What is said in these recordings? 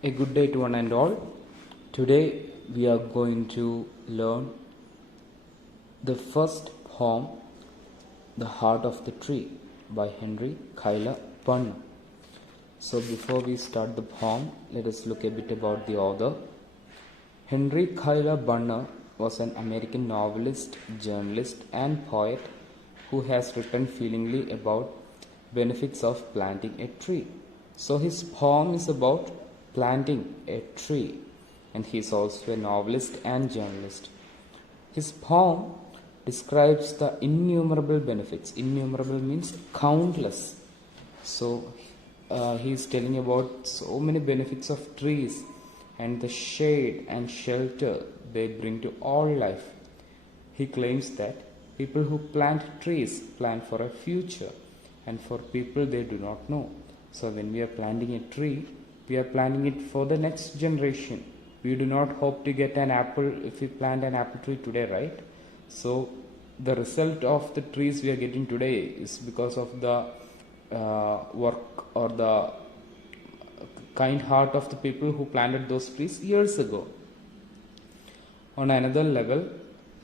A good day to one and all. Today we are going to learn the first poem, The Heart of the Tree by Henry Kyler Bunner. So before we start the poem, let us look a bit about the author. Henry Kyler Bunner was an American novelist, journalist and poet who has written feelingly about benefits of planting a tree. So his poem is about planting a tree, and he is also a novelist and journalist. His poem describes the innumerable benefits. Innumerable means countless. So he is telling about so many benefits of trees and the shade and shelter they bring to all life. He claims that people who plant trees plan for a future, and for people they do not know. So when we are planting a tree, we are planting it for the next generation. We do not hope to get an apple if we plant an apple tree today, right? So the result of the trees we are getting today is because of the work or the kind heart of the people who planted those trees years ago. On another level,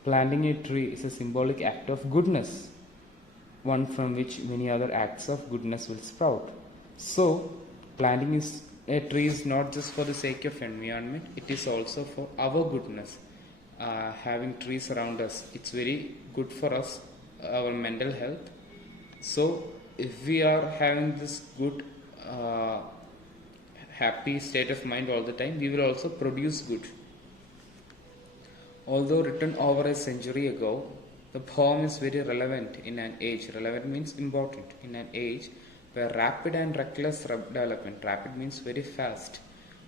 planting a tree is a symbolic act of goodness, one from which many other acts of goodness will sprout. So, planting a tree is not just for the sake of environment, it is also for our goodness. Having trees around us, it's very good for us, our mental health. So, if we are having this good, happy state of mind all the time, we will also produce good. Although written over a century ago, the poem is very relevant in an age. Relevant means important. In an age where rapid and reckless development, rapid means very fast,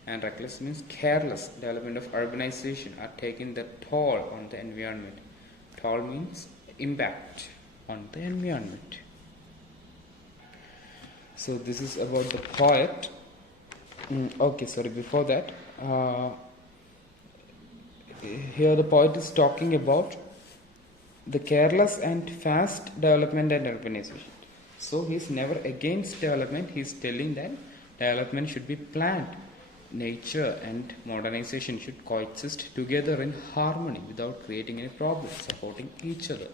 and reckless means careless development of urbanization are taking the toll on the environment. Toll means impact on the environment. So this is about the poet. Before that, here the poet is talking about the careless and fast development and urbanization. So he is never against development. He is telling that development should be planned. Nature and modernization should coexist together in harmony without creating any problems, supporting each other.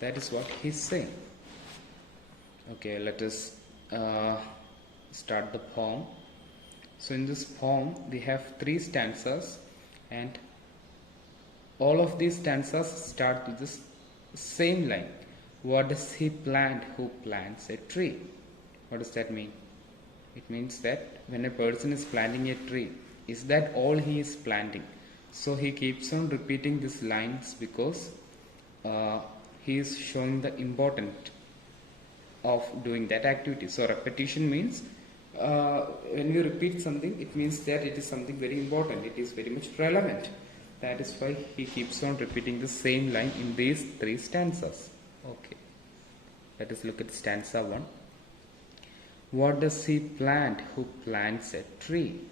That is what he is saying. Okay, let us start the poem. So in this poem we have 3 stanzas, and all of these stanzas start with this same line. What does he plant who plants a tree? What does that mean? It means that when a person is planting a tree, is that all he is planting? So he keeps on repeating these lines because he is showing the importance of doing that activity. So repetition means when you repeat something, it means that it is something very important. It is very much relevant. That is why he keeps on repeating the same line in these 3 stanzas. Okay, let us look at stanza 1. What does he plant who plants a tree?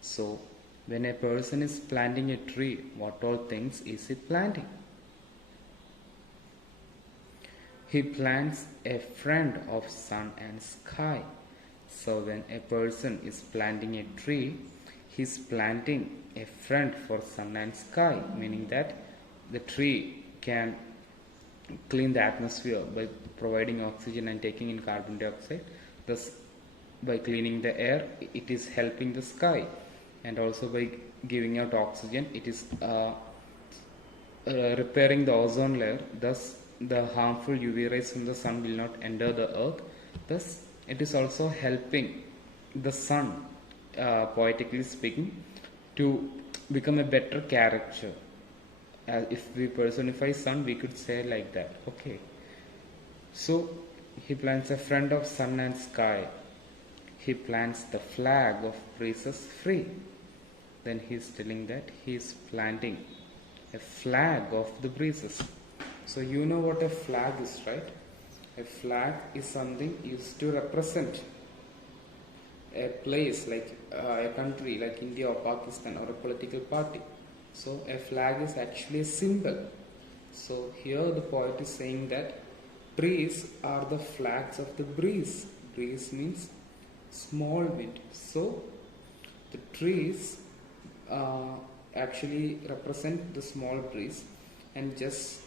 So, when a person is planting a tree, what all things is he planting? He plants a friend of sun and sky. So, when a person is planting a tree, he is planting a friend for sun and sky, meaning that the tree can clean the atmosphere by providing oxygen and taking in carbon dioxide. Thus, by cleaning the air, it is helping the sky, and also by giving out oxygen, it is repairing the ozone layer. Thus, the harmful UV rays from the sun will not enter the earth. Thus, it is also helping the sun, poetically speaking, to become a better character. If we personify sun, we could say like that. Okay. So he plants a friend of sun and sky. He plants the flag of breezes free. Then he is telling that he is planting a flag of the breezes. So you know what a flag is, right? A flag is something used to represent a place like a country like India or Pakistan or a political party. So a flag is actually a symbol. So here the poet is saying that trees are the flags of the breeze. Breeze means small wind. So The trees uh, actually represent the small trees, and just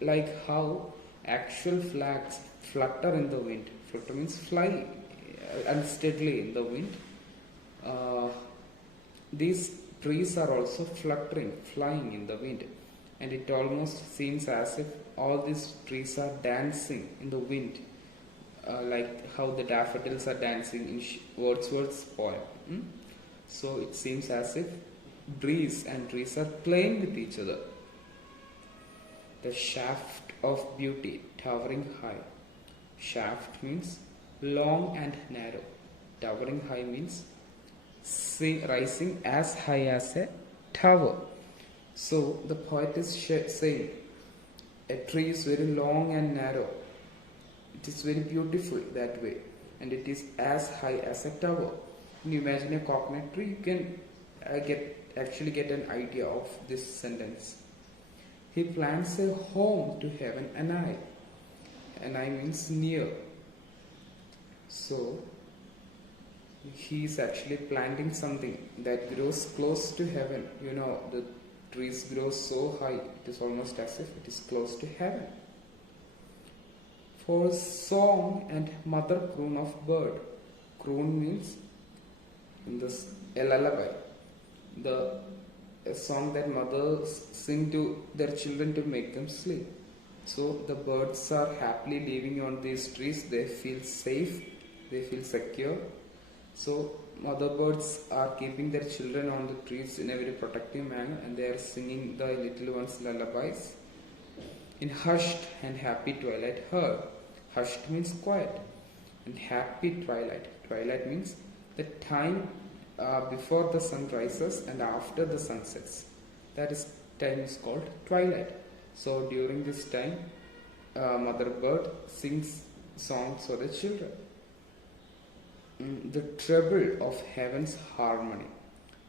like how actual flags flutter in the wind, flutter means fly unsteadily in the wind, uh, these trees are also fluttering, flying in the wind, and it almost seems as if all these trees are dancing in the wind, like how the daffodils are dancing in Wordsworth's poem. So it seems as if breeze and trees are playing with each other. The shaft of beauty towering high. Shaft means long and narrow. Towering high means rising as high as a tower. So the poet is saying a tree is very long and narrow. It is very beautiful that way, and it is as high as a tower. When you imagine a coconut tree, you can get an idea of this sentence. He plants a home to heaven and I. And I means near. So he is actually planting something that grows close to heaven. You know, the trees grow so high, it is almost as if it is close to heaven. For song and mother croon of bird. Croon means in this a lullaby. A song that mothers sing to their children to make them sleep. So the birds are happily living on these trees. They feel safe, they feel secure. So mother birds are keeping their children on the trees in a very protective manner, and they are singing the little ones' lullabies in hushed and happy twilight heard. Hushed means quiet, and happy twilight. Twilight means the time before the sun rises and after the sun sets. That is time is called twilight. So during this time, mother bird sings songs for the children. The treble of heaven's harmony.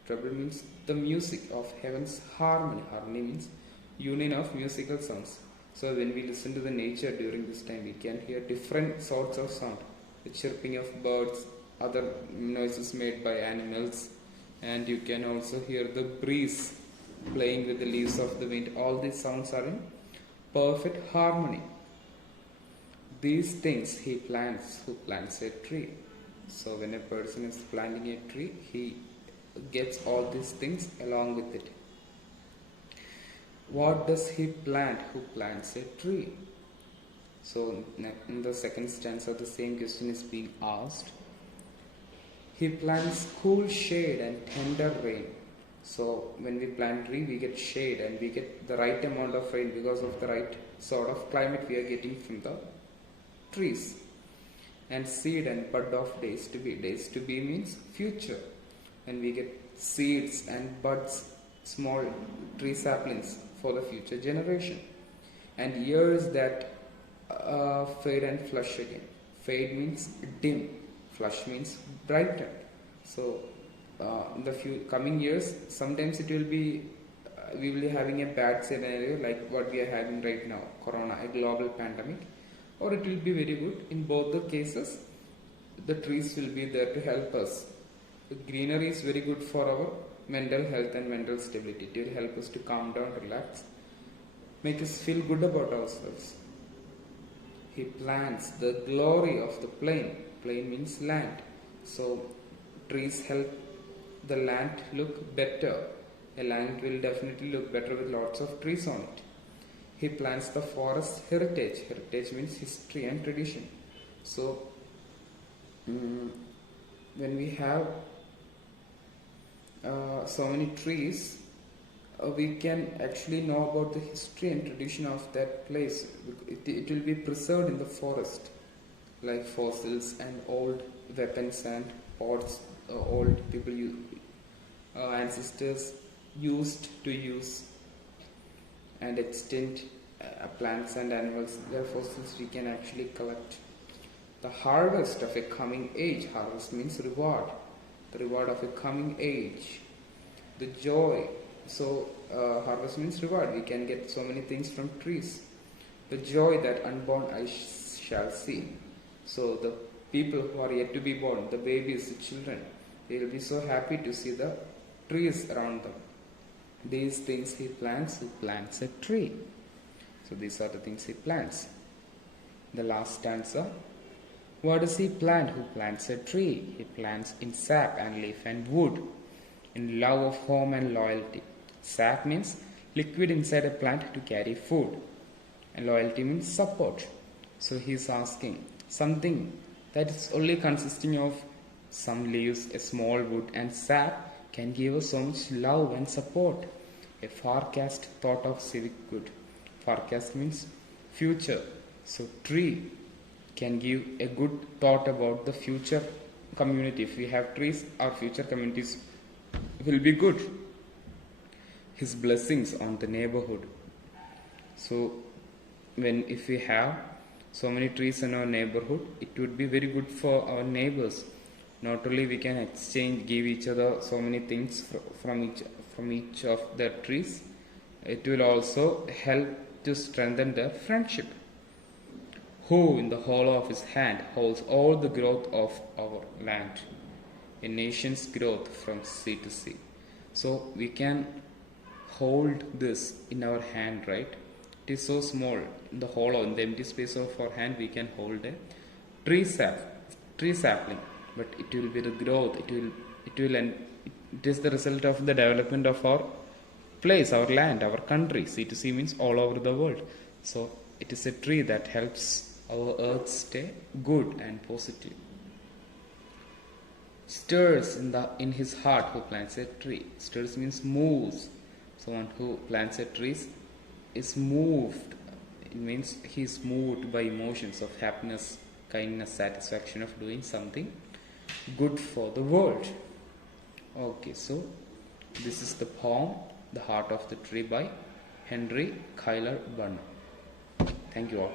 Treble means the music of heaven's harmony. Harmony means union of musical sounds. So when we listen to the nature during this time, we can hear different sorts of sound. The chirping of birds, other noises made by animals, and you can also hear the breeze playing with the leaves of the wind. All these sounds are in perfect harmony. These things he plants who plants a tree. So when a person is planting a tree, he gets all these things along with it. What does he plant who plants a tree? So in the second stanza, the same question is being asked. He plants cool shade and tender rain. So when we plant tree, we get shade and we get the right amount of rain because of the right sort of climate we are getting from the trees. And seed and bud of days to be. Days to be means future. And we get seeds and buds, small tree saplings for the future generation. And years that fade and flush again. Fade means dim. Flush means brighten. So in the coming years, sometimes it will be we will be having a bad scenario like what we are having right now, corona, a global pandemic, or it will be very good. In both the cases, the trees will be there to help us. The greenery is very good for our mental health and mental stability. It will help us to calm down, relax, make us feel good about ourselves. He plants the glory of the plain. Plain means land. So trees help the land look better. A land will definitely look better with lots of trees on it. He plants the forest heritage. Heritage means history and tradition. So when we have so many trees, we can actually know about the history and tradition of that place. It will be preserved in the forest, like fossils and old weapons and pots old people ancestors used to use and extinct plants and animals. Their fossils we can actually collect. The harvest of a coming age. Harvest means reward. The reward of a coming age. The joy. So harvest means reward. We can get so many things from trees. The joy that unborn eyes shall see. So the people who are yet to be born, the babies, the children, He will be so happy to see the trees around them. These things he plants who plants a tree. So these are the things he plants. The last stanza. What does he plant who plants a tree? He plants in sap and leaf and wood, in love of home and loyalty. Sap means liquid inside a plant to carry food, and loyalty means support. So he is asking something that is only consisting of some leaves, a small wood, and sap can give us so much love and support. A forecast thought of civic good. Forecast means future. So tree can give a good thought about the future community. If we have trees, our future communities will be good. His blessings on the neighborhood. So if we have so many trees in our neighborhood, it would be very good for our neighbors. Not only we can give each other so many things from each of the trees, it will also help to strengthen the friendship. Who in the hollow of his hand holds all the growth of our land, a nation's growth from sea to sea. So we can hold this in our hand, right? It is so small. In the hollow, in the empty space of our hand, we can hold a tree sapling, but it will be the growth. It is the result of the development of our place, our land, our country. Sea to sea means all over the world. So it is a tree that helps our earth stay good and positive. Stirs in his heart who plants a tree. Stirs means moves. Someone who plants a tree is moved. It means he is moved by emotions of happiness, kindness, satisfaction of doing something good for the world. Okay, so this is the poem, The Heart of the Tree by Henry Cuyler Bunn. Thank you all.